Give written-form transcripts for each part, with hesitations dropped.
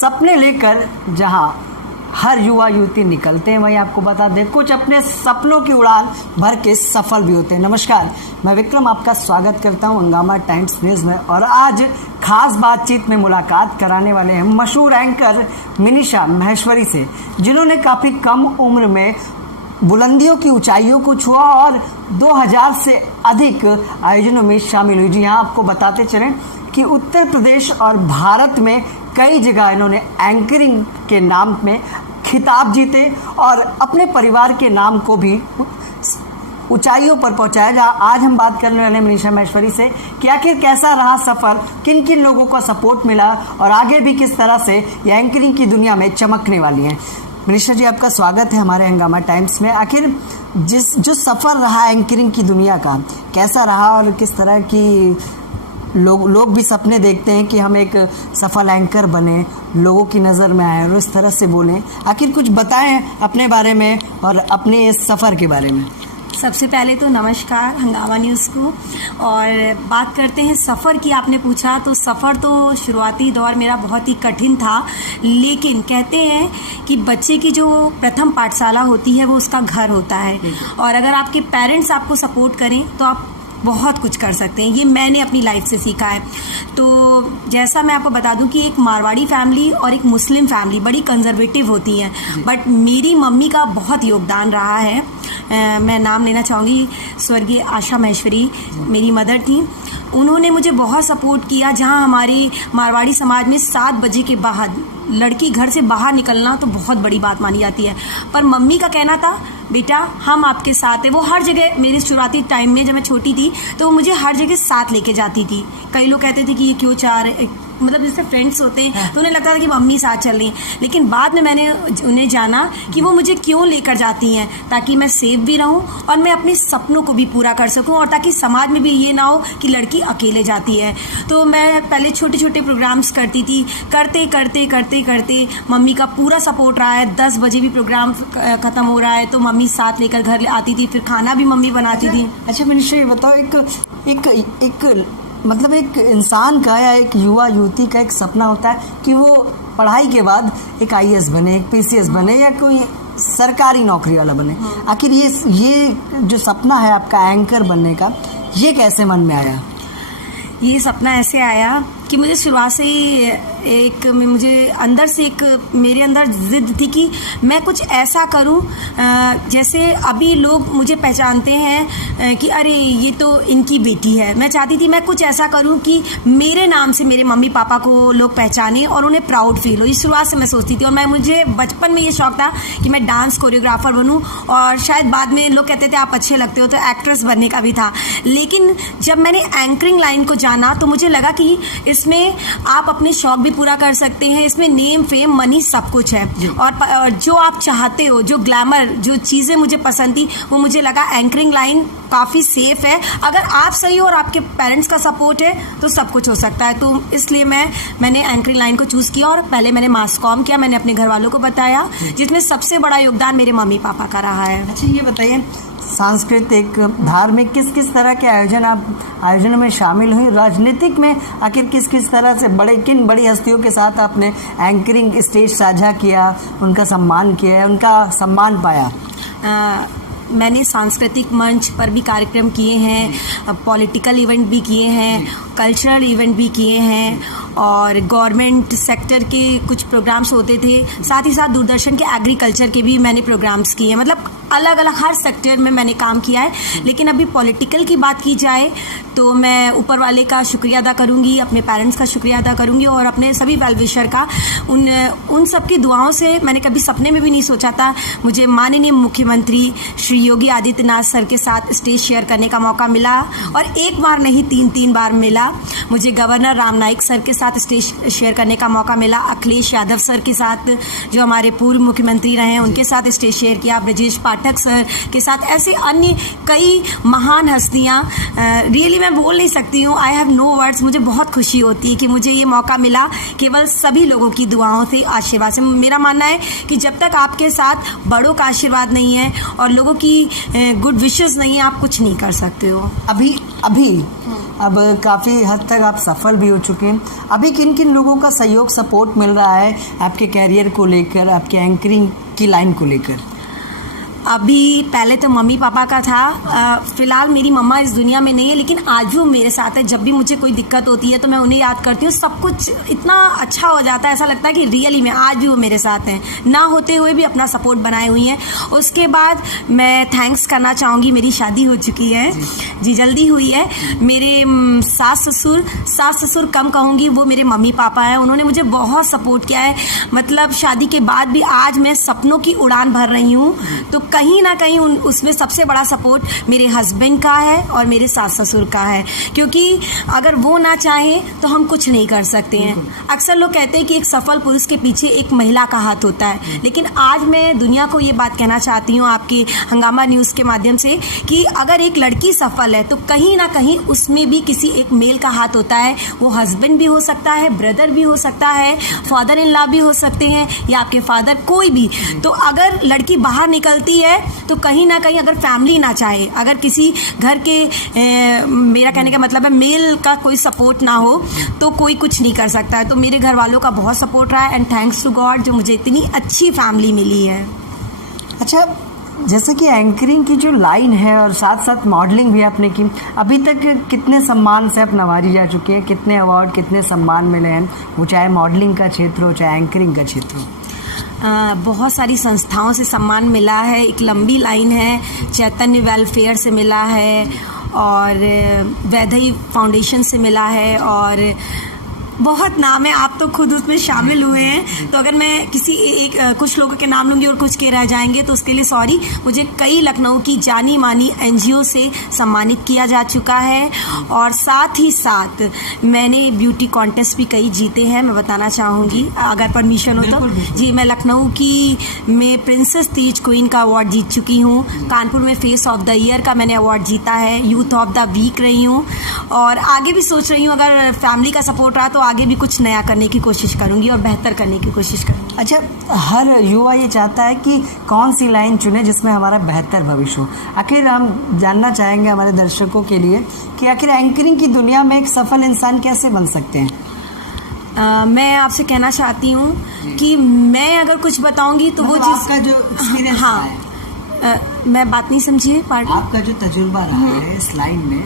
सपने लेकर जहां हर युवा युवती निकलते हैं, वहीं आपको बता दें कुछ अपने सपनों की उड़ान भर के सफल भी होते हैं। नमस्कार, मैं विक्रम आपका स्वागत करता हूं हंगामा टाइम्स न्यूज़ में। और आज खास बातचीत में मुलाकात कराने वाले हैं मशहूर एंकर मिनिषा महेश्वरी से, जिन्होंने काफ़ी कम उम्र में बुलंदियों की ऊंचाइयों को छुआ और 2000 से अधिक आयोजनों में शामिल हुई। जी हाँ, आपको बताते चलें कि उत्तर प्रदेश और भारत में कई जगह इन्होंने एंकरिंग के नाम में खिताब जीते और अपने परिवार के नाम को भी ऊंचाइयों पर पहुंचाया। जहाँ आज हम बात करने वाले हैं मिनिषा महेश्वरी से कि आखिर कैसा रहा सफ़र, किन किन लोगों का सपोर्ट मिला और आगे भी किस तरह से ये एंकरिंग की दुनिया में चमकने वाली हैं। मिनिषा जी, आपका स्वागत है हमारे हंगामा टाइम्स में। आखिर जो सफ़र रहा एंकरिंग की दुनिया का, कैसा रहा और किस तरह की लोग भी सपने देखते हैं कि हम एक सफल एंकर बने, लोगों की नज़र में आए और इस तरह से बोलें। आखिर कुछ बताएं अपने बारे में और अपने इस सफ़र के बारे में। सबसे पहले तो नमस्कार हंगामा न्यूज़ को। और बात करते हैं सफ़र की, आपने पूछा तो सफ़र तो शुरुआती दौर मेरा बहुत ही कठिन था, लेकिन कहते हैं कि बच्चे की जो प्रथम पाठशाला होती है वो उसका घर होता है, और अगर आपके पेरेंट्स आपको सपोर्ट करें तो आप बहुत कुछ कर सकते हैं। ये मैंने अपनी लाइफ से सीखा है। तो जैसा मैं आपको बता दूं कि एक मारवाड़ी फैमिली और एक मुस्लिम फैमिली बड़ी कंजर्वेटिव होती हैं, बट मेरी मम्मी का बहुत योगदान रहा है। मैं नाम लेना चाहूँगी, स्वर्गीय आशा महेश्वरी मेरी मदर थी। उन्होंने मुझे बहुत सपोर्ट किया। जहाँ हमारी मारवाड़ी समाज में 7 बजे के बाद लड़की घर से बाहर निकलना तो बहुत बड़ी बात मानी जाती है, पर मम्मी का कहना था बेटा हम आपके साथ हैं। वो हर जगह, मेरे शुरुआती टाइम में जब मैं छोटी थी तो वो मुझे हर जगह साथ लेके जाती थी। कई लोग कहते थे कि ये क्यों चाह रहे, मतलब जैसे फ्रेंड्स होते हैं तो उन्हें लगता था कि मम्मी साथ चल रही, लेकिन बाद में मैंने उन्हें जाना कि वो मुझे क्यों लेकर जाती हैं, ताकि मैं सेफ भी रहूं और मैं अपने सपनों को भी पूरा कर सकूं, और ताकि समाज में भी ये ना हो कि लड़की अकेले जाती है। तो मैं पहले छोटे छोटे प्रोग्राम्स करती थी, करते करते करते करते मम्मी का पूरा सपोर्ट रहा है। 10 बजे भी प्रोग्राम ख़त्म हो रहा है तो मम्मी साथ लेकर घर आती थी, फिर खाना भी मम्मी बनाती थी। अच्छा मिनिषा, ये बताओ, एक मतलब एक इंसान का या एक युवा युवती का एक सपना होता है कि वो पढ़ाई के बाद एक IAS बने, एक PCS बने या कोई सरकारी नौकरी वाला बने। आखिर ये जो सपना है आपका एंकर बनने का, ये कैसे मन में आया? ये सपना ऐसे आया कि मुझे शुरुआत से ही मुझे अंदर से मेरे अंदर जिद थी कि मैं कुछ ऐसा करूं, जैसे अभी लोग मुझे पहचानते हैं कि अरे ये तो इनकी बेटी है। मैं चाहती थी मैं कुछ ऐसा करूं कि मेरे नाम से मेरे मम्मी पापा को लोग पहचाने और उन्हें प्राउड फील हो। ये शुरुआत से मैं सोचती थी, और मुझे बचपन में ये शौक था कि मैं डांस कोरियोग्राफर बनूं, और शायद बाद में लोग कहते थे आप अच्छे लगते हो तो एक्ट्रेस बनने का भी था। लेकिन जब मैंने एंकरिंग लाइन को जाना तो मुझे लगा कि इसमें आप अपने शौक भी पूरा कर सकते हैं, इसमें नेम फेम मनी सब कुछ है, और जो आप चाहते हो, जो ग्लैमर, जो चीज़ें मुझे पसंद थी, वो मुझे लगा एंकरिंग लाइन काफ़ी सेफ है। अगर आप सही हो और आपके पेरेंट्स का सपोर्ट है तो सब कुछ हो सकता है। तो इसलिए मैंने एंकरिंग लाइन को चूज़ किया, और पहले मैंने मास कॉम किया, मैंने अपने घर वालों को बताया, जिसमें सबसे बड़ा योगदान मेरे मम्मी पापा का रहा है। अच्छा ये बताइए, सांस्कृतिक, धार्मिक, किस तरह के आयोजनों में शामिल हुई? राजनीतिक में आखिर किस तरह से किन बड़ी हस्तियों के साथ आपने एंकरिंग स्टेज साझा किया, उनका सम्मान किया, उनका सम्मान पाया? मैंने सांस्कृतिक मंच पर भी कार्यक्रम किए हैं, पॉलिटिकल इवेंट भी किए हैं, कल्चरल इवेंट भी किए हैं, और गवर्नमेंट सेक्टर के कुछ प्रोग्राम्स होते थे, साथ ही साथ दूरदर्शन के एग्रीकल्चर के भी मैंने प्रोग्राम्स किए हैं। मतलब अलग अलग हर सेक्टर में मैंने काम किया है। लेकिन अभी पॉलिटिकल की बात की जाए तो मैं ऊपर वाले का शुक्रिया अदा करूंगी, अपने पेरेंट्स का शुक्रिया अदा करूंगी, और अपने सभी वेल विशर का। उन सब की दुआओं से मैंने कभी सपने में भी नहीं सोचा था मुझे माननीय मुख्यमंत्री श्री योगी आदित्यनाथ सर के साथ स्टेज शेयर करने का मौका मिला, और एक बार नहीं 3 बार मिला। मुझे गवर्नर राम नाईक सर के साथ स्टेज शेयर करने का मौका मिला, अखिलेश यादव सर के साथ जो हमारे पूर्व मुख्यमंत्री रहे हैं उनके साथ स्टेज शेयर किया, ब्रजेश पाठक सर के साथ, ऐसे अन्य कई महान हस्तियाँ। रियली मैं मैं बोल नहीं सकती हूँ, आई हैव नो वर्ड्स। मुझे बहुत खुशी होती है कि मुझे ये मौका मिला केवल सभी लोगों की दुआओं से, आशीर्वाद से। मेरा मानना है कि जब तक आपके साथ बड़ों का आशीर्वाद नहीं है और लोगों की गुड विशेस नहीं है, आप कुछ नहीं कर सकते हो। अभी अब काफ़ी हद तक आप सफल भी हो चुके हैं। अभी किन किन लोगों का सहयोग, सपोर्ट मिल रहा है आपके कैरियर को लेकर, आपके एंकरिंग की लाइन को लेकर? अभी पहले तो मम्मी पापा का था। फिलहाल मेरी मम्मा इस दुनिया में नहीं है, लेकिन आज भी वो मेरे साथ है। जब भी मुझे कोई दिक्कत होती है तो मैं उन्हें याद करती हूँ। सब कुछ इतना अच्छा हो जाता है, ऐसा लगता है कि रियली में आज भी वो मेरे साथ हैं, ना होते हुए भी अपना सपोर्ट बनाए हुई हैं। उसके बाद मैं थैंक्स करना चाहूँगी, मेरी शादी हो चुकी है जी, जल्दी हुई है। मेरे सास ससुर कम कहूँगी, वो मेरे मम्मी पापा हैं। उन्होंने मुझे बहुत सपोर्ट किया है। मतलब शादी के बाद भी आज मैं सपनों की उड़ान भर रही हूँ, तो कहीं ना कहीं उसमें सबसे बड़ा सपोर्ट मेरे हस्बैंड का है और मेरे सास ससुर का है, क्योंकि अगर वो ना चाहें तो हम कुछ नहीं कर सकते हैं। अक्सर लोग कहते हैं कि एक सफल पुरुष के पीछे एक महिला का हाथ होता है, लेकिन आज मैं दुनिया को ये बात कहना चाहती हूँ आपके हंगामा न्यूज़ के माध्यम से कि अगर एक लड़की सफल है तो कहीं ना कहीं उसमें भी किसी एक मेल का हाथ होता है। वो हस्बैंड भी हो सकता है, ब्रदर भी हो सकता है, फादर इन लॉ भी हो सकते हैं, या आपके फादर, कोई भी। तो अगर लड़की बाहर निकलती है तो कहीं ना कहीं अगर फैमिली ना चाहे, अगर किसी घर के मेरा कहने का मतलब है मेल का कोई सपोर्ट ना हो, तो कोई कुछ नहीं कर सकता है। तो मेरे घर वालों का बहुत सपोर्ट रहा है, एंड थैंक्स टू गॉड जो मुझे इतनी अच्छी फैमिली मिली है। अच्छा, जैसे कि एंकरिंग की जो लाइन है और साथ साथ मॉडलिंग भी आपने की, अभी तक कितने सम्मान से आप नवाजी जा चुके हैं, कितने अवार्ड, कितने सम्मान मिले हैं, वो चाहे मॉडलिंग का क्षेत्र हो चाहे एंकरिंग का क्षेत्र हो? बहुत सारी संस्थाओं से सम्मान मिला है, एक लंबी लाइन है। चैतन्य वेलफेयर से मिला है, और वैधई फाउंडेशन से मिला है, और बहुत नाम है, आप तो खुद उसमें शामिल हुए हैं। तो अगर मैं किसी कुछ लोगों के नाम लूँगी और कुछ के रह जाएंगे तो उसके लिए सॉरी। मुझे कई लखनऊ की जानी मानी एनजीओ से सम्मानित किया जा चुका है, और साथ ही साथ मैंने ब्यूटी कॉन्टेस्ट भी कई जीते हैं। मैं बताना चाहूँगी अगर परमिशन हो तो। जी, मैं लखनऊ की में प्रिंसेस तीज क्वीन का अवार्ड जीत चुकी हूँ। कानपुर में फेस ऑफ द ईयर का मैंने अवार्ड जीता है। यूथ ऑफ द वीक रही हूँ, और आगे भी सोच रही हूँ अगर फैमिली का सपोर्ट रहा तो आगे भी कुछ नया करने की कोशिश करूंगी और बेहतर करने की कोशिश करूंगी। अच्छा, हर युवा ये चाहता है कि कौन सी लाइन चुने जिसमें हमारा बेहतर भविष्य हो। आखिर हम जानना चाहेंगे हमारे दर्शकों के लिए कि आखिर एंकरिंग की दुनिया में एक सफल इंसान कैसे बन सकते हैं? मैं आपसे कहना चाहती हूँ कि मैं अगर कुछ बताऊंगी तो मतलब वो आपका जो एक्सपीरियंस है, मैं बात नहीं समझी पार्टी। आपका जो तजुर्बा रहा है इस लाइन में,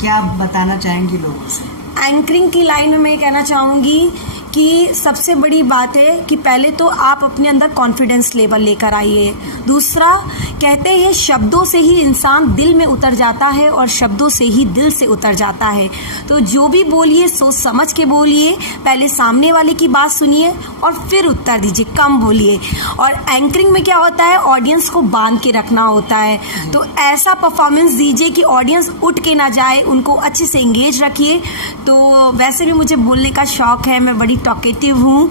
क्या आप बताना चाहेंगी लोगों से? एंकरिंग की लाइन में मैं कहना चाहूँगी कि सबसे बड़ी बात है कि पहले तो आप अपने अंदर कॉन्फिडेंस लेवल लेकर आइए। दूसरा, कहते हैं शब्दों से ही इंसान दिल में उतर जाता है और शब्दों से ही दिल से उतर जाता है। तो जो भी बोलिए सोच समझ के बोलिए, पहले सामने वाले की बात सुनिए और फिर उत्तर दीजिए, कम बोलिए। और एंकरिंग में क्या होता है, ऑडियंस को बांध के रखना होता है। तो ऐसा परफॉर्मेंस दीजिए कि ऑडियंस उठ के ना जाए, उनको अच्छे से एंगेज रखिए। तो वैसे भी मुझे बोलने का शौक है, मैं बड़ी टॉकेटिव हूँ।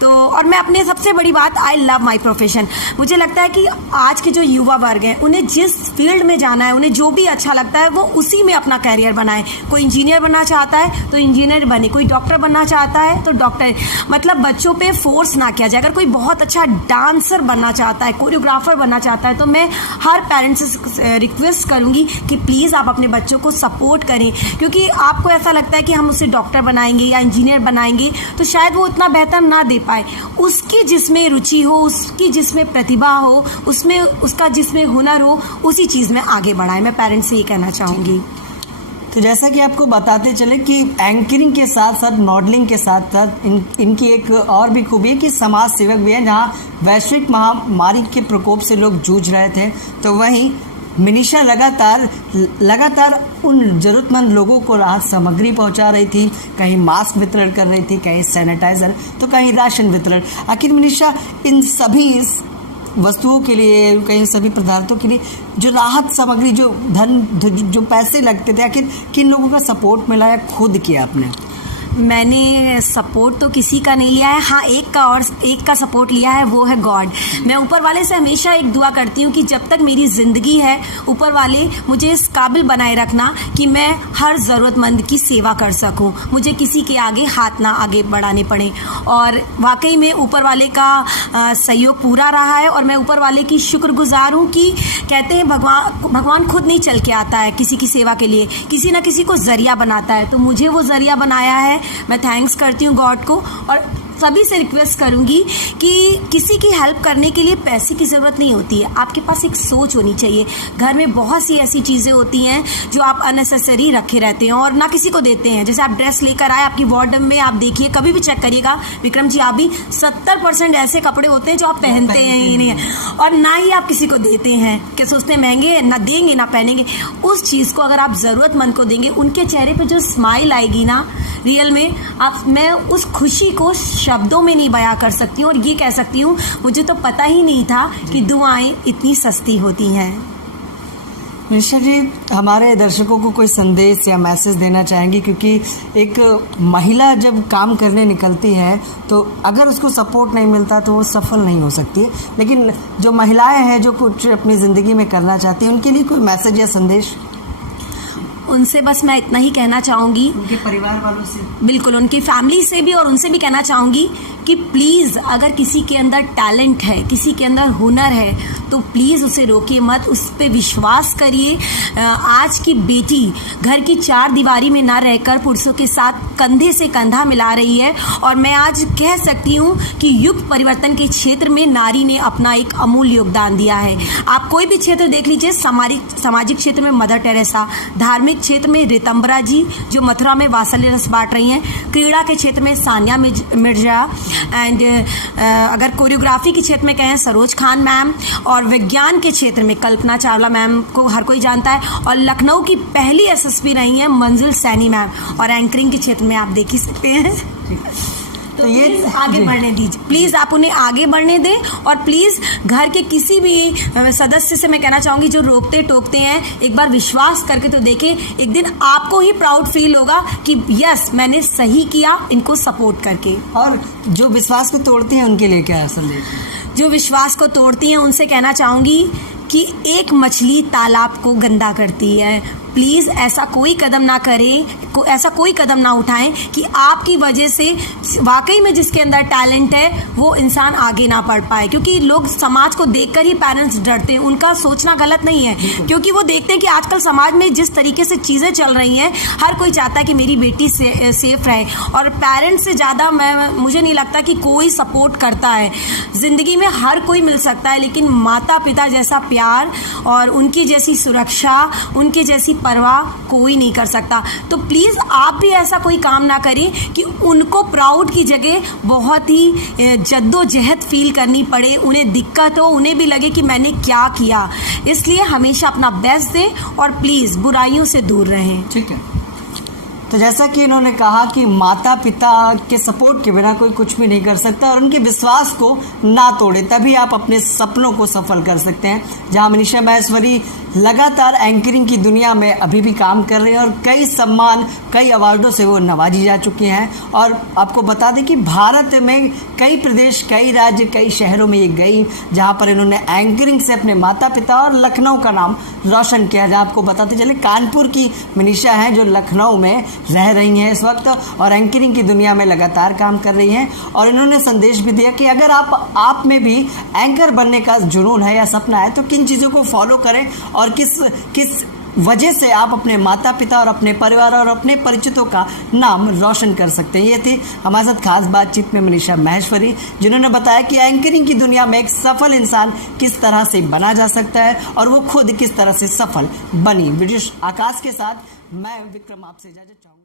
तो और मैं अपने सबसे बड़ी बात, आई लव माई प्रोफेशन। मुझे लगता है कि आज के जो युवा वर्ग हैं उन्हें जिस फील्ड में जाना है, उन्हें जो भी अच्छा लगता है वो उसी में अपना कैरियर बनाए। कोई इंजीनियर बनना चाहता है तो इंजीनियर बने, कोई डॉक्टर बनना चाहता है तो डॉक्टर। मतलब बच्चों पे फोर्स ना किया जाए। अगर कोई बहुत अच्छा डांसर बनना चाहता है, कोरियोग्राफर बनना चाहता है, तो मैं हर पेरेंट्स से रिक्वेस्ट करूँगी कि प्लीज़ आप अपने बच्चों को सपोर्ट करें। क्योंकि आपको ऐसा लगता है कि हम उसे डॉक्टर बनाएंगे या इंजीनियर बनाएंगे तो शायद वो उतना बेहतर ना दे पाए। उसकी जिसमें रुचि हो, उसकी जिसमें प्रतिभा हो, उसमें उसका जिसमें हुनर हो, उसी चीज़ में आगे बढ़ाए। मैं पेरेंट्स से ये कहना चाहूँगी। तो जैसा कि आपको बताते चले कि एंकरिंग के साथ साथ मॉडलिंग के साथ साथ इनकी एक और भी खूबी है कि समाज सेवक भी है। जहाँ वैश्विक महामारी के प्रकोप से लोग जूझ रहे थे, तो वहीं मिनिशा लगातार उन ज़रूरतमंद लोगों को राहत सामग्री पहुंचा रही थी। कहीं मास्क वितरण कर रही थी, कहीं सैनिटाइज़र, तो कहीं राशन वितरण। आखिर मिनिशा इन सभी वस्तुओं के लिए, कहीं सभी पदार्थों के लिए जो राहत सामग्री, जो पैसे लगते थे, आखिर किन लोगों का सपोर्ट मिला या खुद किया आपने? मैंने सपोर्ट तो किसी का नहीं लिया है, हाँ एक का सपोर्ट लिया है, वो है गॉड। मैं ऊपर वाले से हमेशा एक दुआ करती हूँ कि जब तक मेरी ज़िंदगी है ऊपर वाले मुझे इस काबिल बनाए रखना कि मैं हर ज़रूरतमंद की सेवा कर सकूँ, मुझे किसी के आगे हाथ ना आगे बढ़ाने पड़े। और वाकई में ऊपर वाले का सहयोग पूरा रहा है और मैं ऊपर वाले की शुक्रगुजार हूँ कि कहते हैं भगवान खुद नहीं चल के आता है किसी की सेवा के लिए, किसी ना किसी को ज़रिया बनाता है, तो मुझे वो ज़रिया बनाया है। मैं थैंक्स करती हूँ गॉड को और सभी से रिक्वेस्ट करूंगी कि किसी की हेल्प करने के लिए पैसे की ज़रूरत नहीं होती है, आपके पास एक सोच होनी चाहिए। घर में बहुत सी ऐसी चीज़ें होती हैं जो आप अननेसेसरी रखे रहते हैं और ना किसी को देते हैं। जैसे आप ड्रेस लेकर आए, आपकी वार्डरोब में आप देखिए, कभी भी चेक करिएगा विक्रम जी, आप भी 70% ऐसे कपड़े होते हैं जो आप पहनते हैं ही नहीं है और ना ही आप किसी को देते हैं, कि सोचते हैं महंगे, ना देंगे ना पहनेंगे। उस चीज़ को अगर आप ज़रूरतमंद को देंगे, उनके चेहरे पर जो स्माइल आएगी ना रियल में, मैं उस खुशी को शब्दों में नहीं बयां कर सकती हूँ। और ये कह सकती हूँ मुझे तो पता ही नहीं था कि दुआएं इतनी सस्ती होती हैं। निशा जी, हमारे दर्शकों को कोई संदेश या मैसेज देना चाहेंगी, क्योंकि एक महिला जब काम करने निकलती है तो अगर उसको सपोर्ट नहीं मिलता तो वो सफल नहीं हो सकती है, लेकिन जो महिलाएं हैं जो कुछ अपनी ज़िंदगी में करना चाहती हैं, उनके लिए कोई मैसेज या संदेश? उनसे बस मैं इतना ही कहना चाहूँगी, उनके परिवार वालों से, बिल्कुल उनकी फैमिली से भी, और उनसे भी कहना चाहूँगी कि प्लीज़ अगर किसी के अंदर टैलेंट है, किसी के अंदर हुनर है, तो प्लीज़ उसे रोकिए मत, उस पर विश्वास करिए। आज की बेटी घर की चार दीवारी में ना रहकर पुरुषों के साथ कंधे से कंधा मिला रही है और मैं आज कह सकती हूँ कि युग परिवर्तन के क्षेत्र में नारी ने अपना एक अमूल्य योगदान दिया है। आप कोई भी क्षेत्र देख लीजिए, सामाजिक क्षेत्र में मदर टेरेसा, धार्मिक क्षेत्र में रितंबरा जी जो मथुरा में वात्सल्य रस बांट रही हैं, क्रीड़ा के क्षेत्र में सानिया मिर्जा, एंड अगर कोरियोग्राफी के क्षेत्र में कहें सरोज खान मैम, और विज्ञान के क्षेत्र में कल्पना चावला मैम को हर कोई जानता है, और लखनऊ की पहली एसएसपी रही हैं मंजिल सैनी मैम, और एंकरिंग के क्षेत्र में आप देख ही सकते हैं। तो ये आगे बढ़ने दीजिए, प्लीज़ आप उन्हें आगे बढ़ने दें। और प्लीज़ घर के किसी भी सदस्य से मैं कहना चाहूँगी जो रोकते टोकते हैं, एक बार विश्वास करके तो देखें, एक दिन आपको ही प्राउड फील होगा कि यस मैंने सही किया इनको सपोर्ट करके। और जो विश्वास को तोड़ते हैं उनके लिए क्या संदेश है? जो विश्वास को तोड़ती हैं उनसे कहना चाहूँगी कि एक मछली तालाब को गंदा करती है। प्लीज़ ऐसा कोई कदम ना करें, ऐसा कोई कदम ना उठाएं कि आपकी वजह से वाकई में जिसके अंदर टैलेंट है वो इंसान आगे ना बढ़ पाए। क्योंकि लोग समाज को देखकर ही पेरेंट्स डरते हैं, उनका सोचना गलत नहीं है, क्योंकि वो देखते हैं कि आजकल समाज में जिस तरीके से चीज़ें चल रही हैं, हर कोई चाहता है कि मेरी बेटी सेफ रहे, और पेरेंट्स से ज़्यादा मुझे नहीं लगता कि कोई सपोर्ट करता है। ज़िंदगी में हर कोई मिल सकता है, लेकिन माता पिता जैसा प्यार और उनकी जैसी सुरक्षा, उनकी जैसी परवाह कोई नहीं कर सकता। तो प्लीज़ आप भी ऐसा कोई काम ना करें कि उनको प्राउड की जगह बहुत ही जद्दोजहद फील करनी पड़े, उन्हें दिक्कत हो, उन्हें भी लगे कि मैंने क्या किया। इसलिए हमेशा अपना बेस्ट दें और प्लीज़ बुराइयों से दूर रहें। ठीक है, तो जैसा कि इन्होंने कहा कि माता पिता के सपोर्ट के बिना कोई कुछ भी नहीं कर सकता और उनके विश्वास को ना तोड़े, तभी आप अपने सपनों को सफल कर सकते हैं। जहां मनीषा महेश्वरी लगातार एंकरिंग की दुनिया में अभी भी काम कर रहे हैं और कई सम्मान, कई अवार्डों से वो नवाजी जा चुकी हैं। और आपको बता दें कि भारत में कई प्रदेश, कई राज्य, कई शहरों में ये गई, जहां पर इन्होंने एंकरिंग से अपने माता पिता और लखनऊ का नाम रोशन किया। जहां आपको बताते चले कानपुर की मनीषा हैं जो लखनऊ में रह रही हैं इस वक्त और एंकरिंग की दुनिया में लगातार काम कर रही हैं। और इन्होंने संदेश भी दिया कि अगर आप में भी एंकर बनने का जुनून है या सपना है तो किन चीज़ों को फॉलो करें और किस वजह से आप अपने माता पिता और अपने परिवार और अपने परिचितों का नाम रोशन कर सकते हैं। ये थी हमारे साथ खास बातचीत में मनीषा महेश्वरी, जिन्होंने बताया कि एंकरिंग की दुनिया में एक सफल इंसान किस तरह से बना जा सकता है और वो खुद किस तरह से सफल बनी। वीडियो आकाश के साथ मैं विक्रम आपसे इजाजत चाहूँगा।